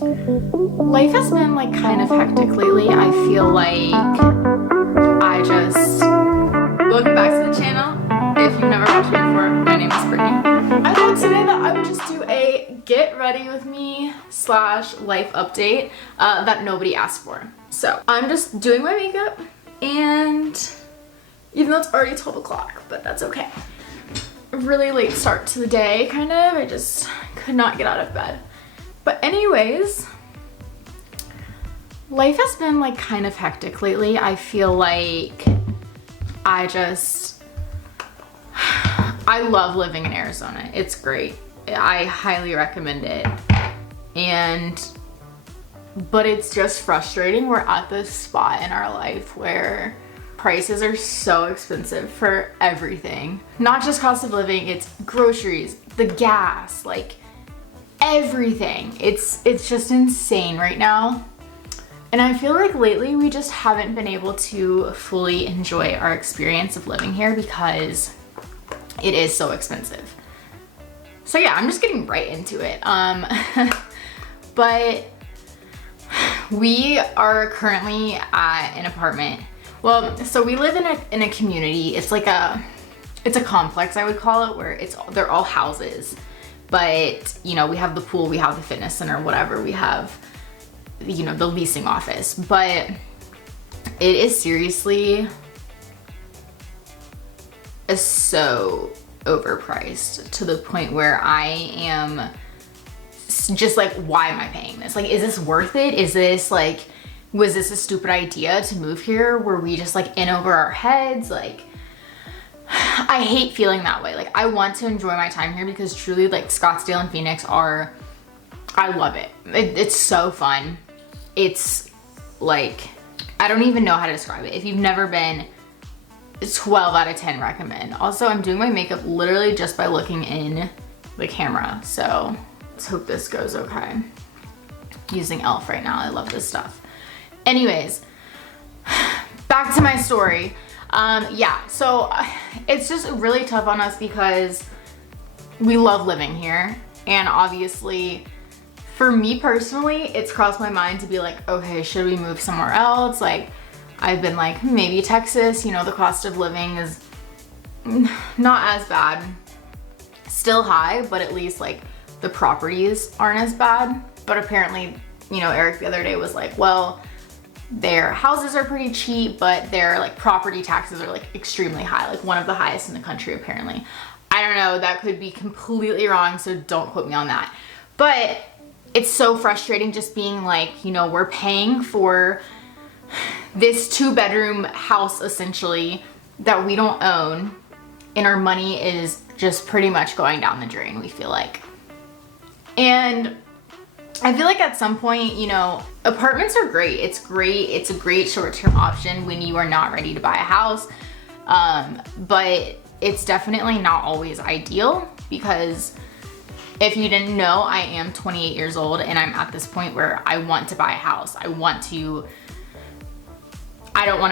Life has been like kind of hectic lately. I feel like welcome back to the channel. If you've never watched me before, my name is Brittany. I thought today that I would just do a get ready with me / life update that nobody asked for. So I'm just doing my makeup, and even though it's already 12 o'clock, but that's okay. A really late start to the day, kind of. I just could not get out of bed. But anyways, life has been like kind of hectic lately. I feel like I love living in Arizona. It's great. I highly recommend it. But it's just frustrating. We're at this spot in our life where prices are so expensive for everything. Not just cost of living, it's groceries, the gas, like everything. It's just insane right now. And I feel like lately we just haven't been able to fully enjoy our experience of living here because it is so expensive. So yeah, I'm just getting right into it. But we are currently at an apartment. Well, so we live in a community. It's like it's a complex, I would call it, where they're all houses. But, you know, we have the pool, we have the fitness center, whatever. We have, you know, the leasing office. But it is seriously so overpriced to the point where I am just like, why am I paying this? Like, is this worth it? Is this like, was this a stupid idea to move here? Were we just like in over our heads? Like, I hate feeling that way. Like, I want to enjoy my time here because truly, like, Scottsdale and Phoenix I love it. It's so fun. It's like, I don't even know how to describe it. If you've never been, 12 out of 10 recommend. Also, I'm doing my makeup literally just by looking in the camera. So let's hope this goes okay. Using e.l.f. right now. I love this stuff. Anyways, back to my story. Yeah, so it's just really tough on us because we love living here. And obviously, for me personally, it's crossed my mind to be like, okay, should we move somewhere else? Like, I've been like, maybe Texas, you know, the cost of living is not as bad. Still high, but at least like the properties aren't as bad. But apparently, you know, Eric the other day was like, well, their houses are pretty cheap, but their like property taxes are like extremely high, like one of the highest in the country apparently. I don't know, that could be completely wrong, so don't quote me on that. But it's so frustrating just being like, you know, we're paying for this 2-bedroom house essentially that we don't own, and our money is just pretty much going down the drain, we feel like. And I feel like at some point, you know, apartments are great. It's great. It's a great short-term option when you are not ready to buy a house. But it's definitely not always ideal because if you didn't know, I am 28 years old and I'm at this point where I want to buy a house. I don't want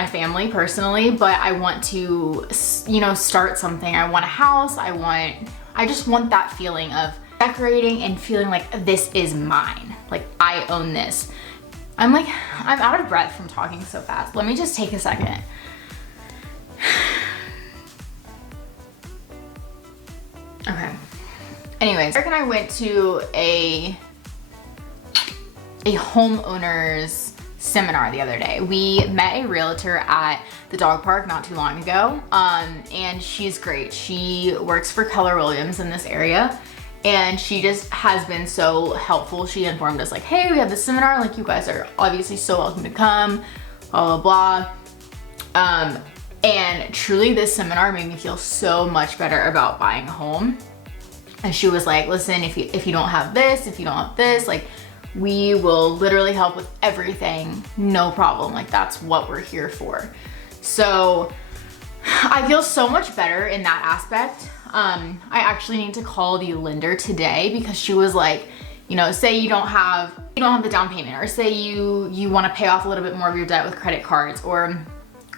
a family personally, but I want to, you know, start something. I want a house. I just want that feeling of decorating and feeling like this is mine. Like, I own this. I'm out of breath from talking so fast. Let me just take a second. Okay. Anyways, Eric and I went to a homeowners seminar the other day. We met a realtor at the dog park not too long ago, and she's great. She works for Keller Williams in this area, and she just has been so helpful. She informed us like, hey, we have this seminar, like, you guys are obviously so welcome to come, blah, blah, blah. And truly this seminar made me feel so much better about buying a home. And she was like, listen, if you don't have this, if you don't have this, like, we will literally help with everything, no problem. Like, that's what we're here for. So I feel so much better in that aspect. I actually need to call the lender today because she was like, you know, say you don't have the down payment, or say you want to pay off a little bit more of your debt with credit cards, or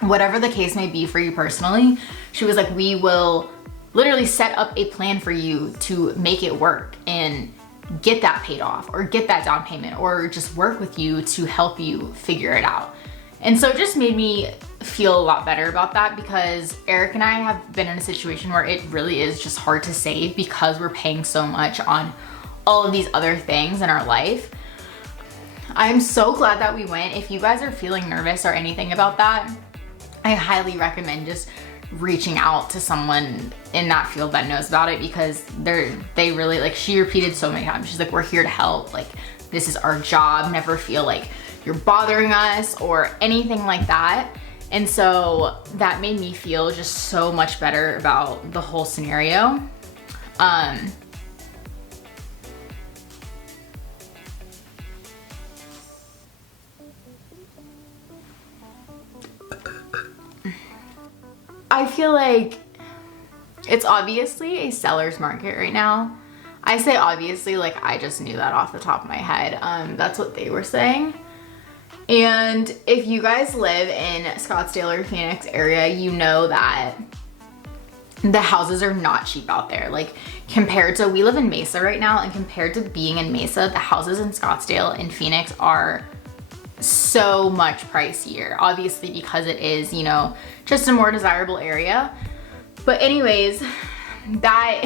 whatever the case may be for you personally. She was like, we will literally set up a plan for you to make it work. And get that paid off or get that down payment or just work with you to help you figure it out. And so it just made me feel a lot better about that, because Eric and I have been in a situation where it really is just hard to save because we're paying so much on all of these other things in our life. I'm so glad that we went. If you guys are feeling nervous or anything about that, I highly recommend just reaching out to someone in that field that knows about it, because they really, like, she repeated so many times, she's like, we're here to help, like, this is our job, never feel like you're bothering us or anything like that. And so that made me feel just so much better about the whole scenario. I feel like it's obviously a seller's market right now. I say obviously, like I just knew that off the top of my head. That's what they were saying. And if you guys live in Scottsdale or Phoenix area, you know that the houses are not cheap out there. Like, compared to, we live in Mesa right now, and compared to being in Mesa, the houses in Scottsdale and Phoenix are so much pricier, obviously because it is, you know, just a more desirable area. But anyways, that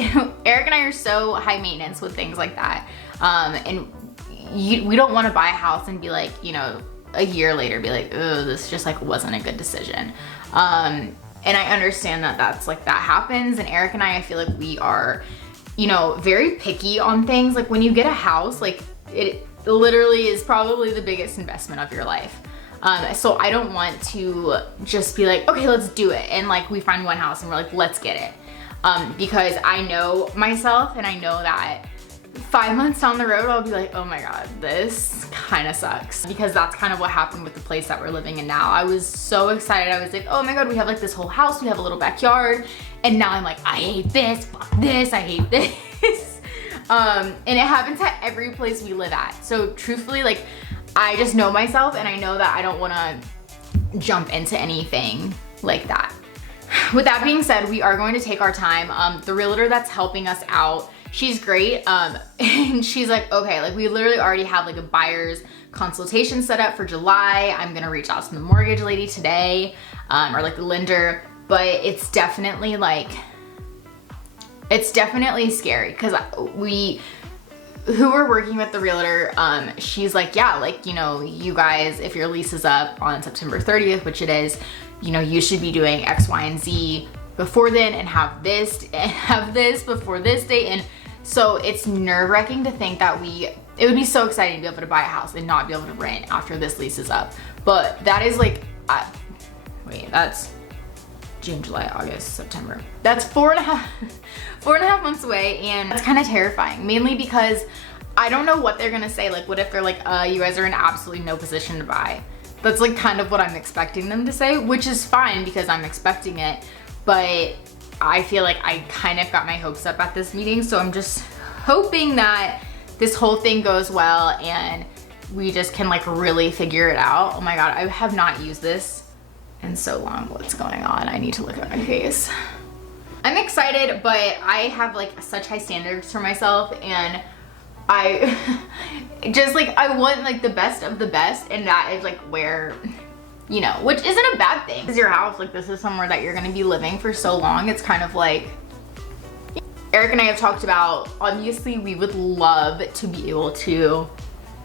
Eric and I are so high maintenance with things like that. And we don't want to buy a house and be like, you know, a year later be like, oh, this just like wasn't a good decision. And I understand that that's like, that happens. And Eric and I feel like we are, you know, very picky on things. Like, when you get a house, like, it literally is probably the biggest investment of your life. So I don't want to just be like, okay, let's do it. And like, we find one house and we're like, let's get it. Because I know myself, and I know that 5 months down the road, I'll be like, oh my God, this kind of sucks. Because that's kind of what happened with the place that we're living in now. I was so excited. I was like, oh my God, we have like this whole house, we have a little backyard. And now I'm like, I hate this, fuck this, I hate this. And it happens at every place we live at. So truthfully, like, I just know myself, and I know that I don't want to jump into anything like that. With that being said, we are going to take our time. The realtor that's helping us out, she's great. And she's like, okay, like, we literally already have like a buyer's consultation set up for July. I'm gonna reach out to the mortgage lady today, or like the lender, but it's definitely like, it's definitely scary, because who we're working with, the realtor, she's like, yeah, like, you know, you guys, if your lease is up on September 30th, which it is, you know, you should be doing X, Y, and Z before then, and have this before this date. And so it's nerve-wracking to think that it would be so exciting to be able to buy a house and not be able to rent after this lease is up. But that is like, wait, that's June, July, August, September. That's 4.5 months away, and it's kind of terrifying, mainly because I don't know what they're gonna say. Like, what if they're like, you guys are in absolutely no position to buy? That's like kind of what I'm expecting them to say, which is fine because I'm expecting it. But I feel like I kind of got my hopes up at this meeting, so I'm just hoping that this whole thing goes well and we just can like really figure it out. Oh my God, I have not used this in so long. What's going on? I need to look at my face. I'm excited, but I have like such high standards for myself, and I just like, I want like the best of the best, and that is like where, you know, which isn't a bad thing. This is your house, like this is somewhere that you're gonna be living for so long. It's kind of like, Eric and I have talked about, obviously we would love to be able to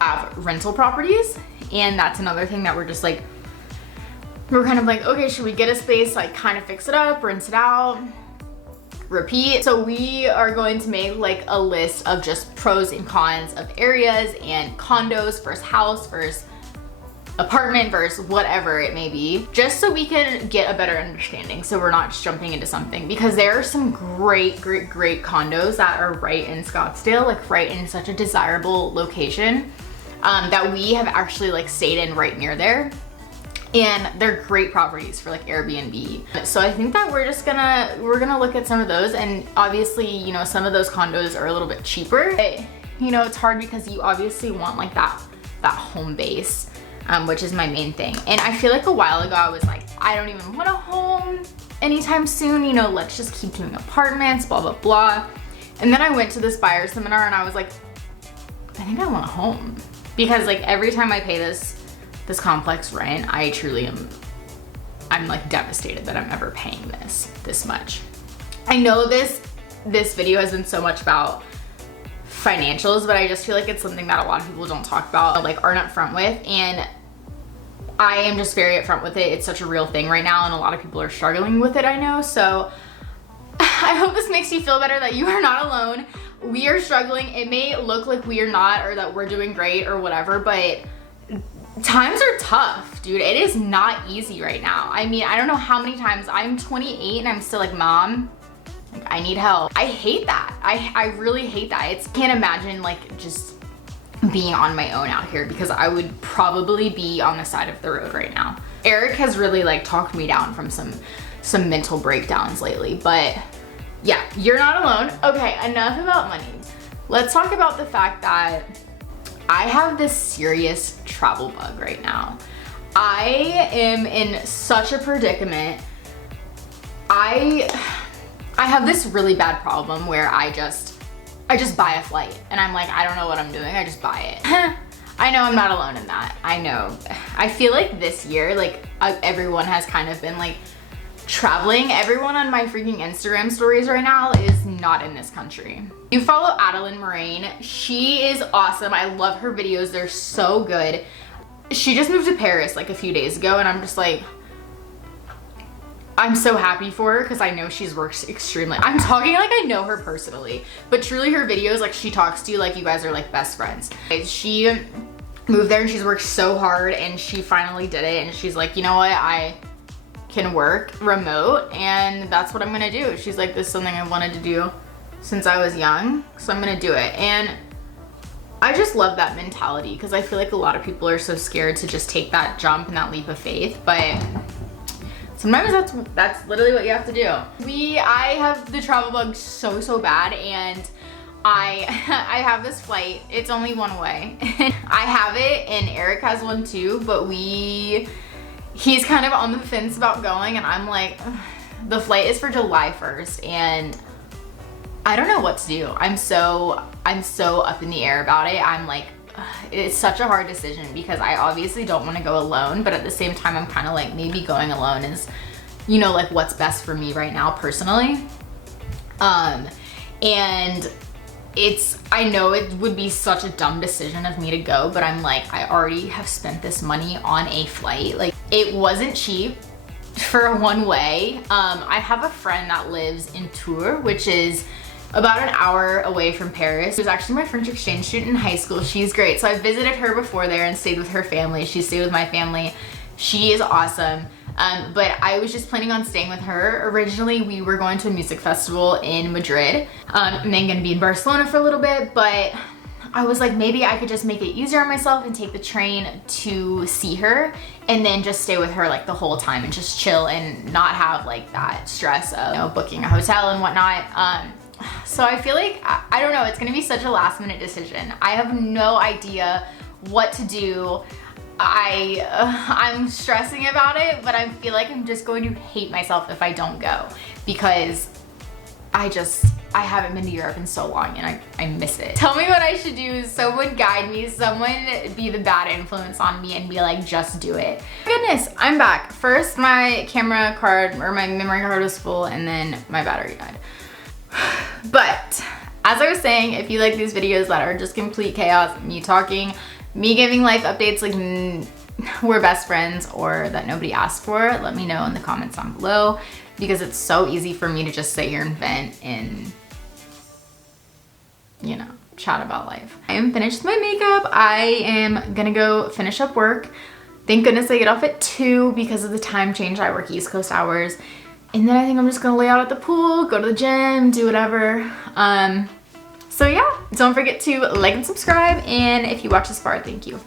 have rental properties, and that's another thing that we're just like, we're kind of like, okay, should we get a space, like kind of fix it up, rinse it out, repeat? So we are going to make like a list of just pros and cons of areas and condos versus house versus apartment versus whatever it may be, just so we can get a better understanding, so we're not just jumping into something. Because there are some great condos that are right in Scottsdale, like right in such a desirable location, that we have actually like stayed in right near there. And they're great properties for like Airbnb. So I think that we're gonna look at some of those, and obviously, you know, some of those condos are a little bit cheaper. But, you know, it's hard because you obviously want like that home base, which is my main thing. And I feel like a while ago I was like, I don't even want a home anytime soon, you know, let's just keep doing apartments, blah, blah, blah. And then I went to this buyer seminar and I was like, I think I want a home. Because like every time I pay this complex rent, I truly am, I'm like devastated that I'm ever paying this much. I know this video has been so much about financials, but I just feel like it's something that a lot of people don't talk about, like aren't upfront with, and I am just very upfront with it. It's such a real thing right now and a lot of people are struggling with it, I know. So I hope this makes you feel better that you are not alone. We are struggling. It may look like we are not, or that we're doing great or whatever, but times are tough, dude. It is not easy right now. I mean, I don't know how many times I'm 28 and I'm still like, Mom, like, I need help. I hate that. I really hate that. I can't imagine like just being on my own out here, because I would probably be on the side of the road right now. Eric has really like talked me down from some mental breakdowns lately, but yeah, you're not alone. Okay, enough about money. Let's talk about the fact that I have this serious travel bug right now. I am in such a predicament. I have this really bad problem where I just buy a flight and I'm like, I don't know what I'm doing, I just buy it. I know I'm not alone in that. I know. I feel like this year, like everyone has kind of been like traveling. Everyone on my freaking Instagram stories right now is not in this country. You follow Adeline Moraine. She is awesome. I love her videos. They're so good. She just moved to Paris like a few days ago, and I'm just like, I'm so happy for her because I know she's worked extremely. I'm talking like I know her personally, but truly her videos, like she talks to you like you guys are like best friends. She moved there and she's worked so hard and she finally did it, and she's like, you know what, I can work remote and that's what I'm gonna do. She's like, this is something I wanted to do since I was young, so I'm gonna do it. And I just love that mentality because I feel like a lot of people are so scared to just take that jump and that leap of faith, but sometimes that's literally what you have to do. I have the travel bug so bad, and I have this flight. It's only one way. I have it and Eric has one too, but he's kind of on the fence about going, and I'm like, ugh. The flight is for July 1st and I don't know what to do. I'm so up in the air about it. I'm like, ugh, it's such a hard decision because I obviously don't want to go alone, but at the same time I'm kind of like, maybe going alone is, you know, like what's best for me right now personally. And I know it would be such a dumb decision of me to go, but I'm like, I already have spent this money on a flight. Like, it wasn't cheap for a one way. I have a friend that lives in Tours, which is about an hour away from Paris. She was actually my French exchange student in high school. She's great. So I visited her before there and stayed with her family. She stayed with my family. She is awesome. But I was just planning on staying with her. Originally, we were going to a music festival in Madrid, and then gonna be in Barcelona for a little bit, but I was like, maybe I could just make it easier on myself and take the train to see her and then just stay with her like the whole time and just chill and not have like that stress of, you know, booking a hotel and whatnot. So I feel like, I don't know, it's gonna be such a last minute decision. I have no idea what to do. I'm stressing about it, but I feel like I'm just going to hate myself if I don't go, because I haven't been to Europe in so long and I miss it. Tell me what I should do. Someone guide me, someone be the bad influence on me and be like, just do it. Goodness, I'm back. First, my camera card or my memory card was full and then my battery died. But as I was saying, if you like these videos that are just complete chaos, me talking, me giving life updates like we're best friends or that nobody asked for, let me know in the comments down below, because it's so easy for me to just sit here and vent and, you know, chat about life. I am finished with my makeup. I am gonna go finish up work. Thank goodness I get off at 2 because of the time change. I work East Coast hours. And then I think I'm just gonna lay out at the pool, go to the gym, do whatever. So yeah, don't forget to like and subscribe, and if you watch this far, thank you.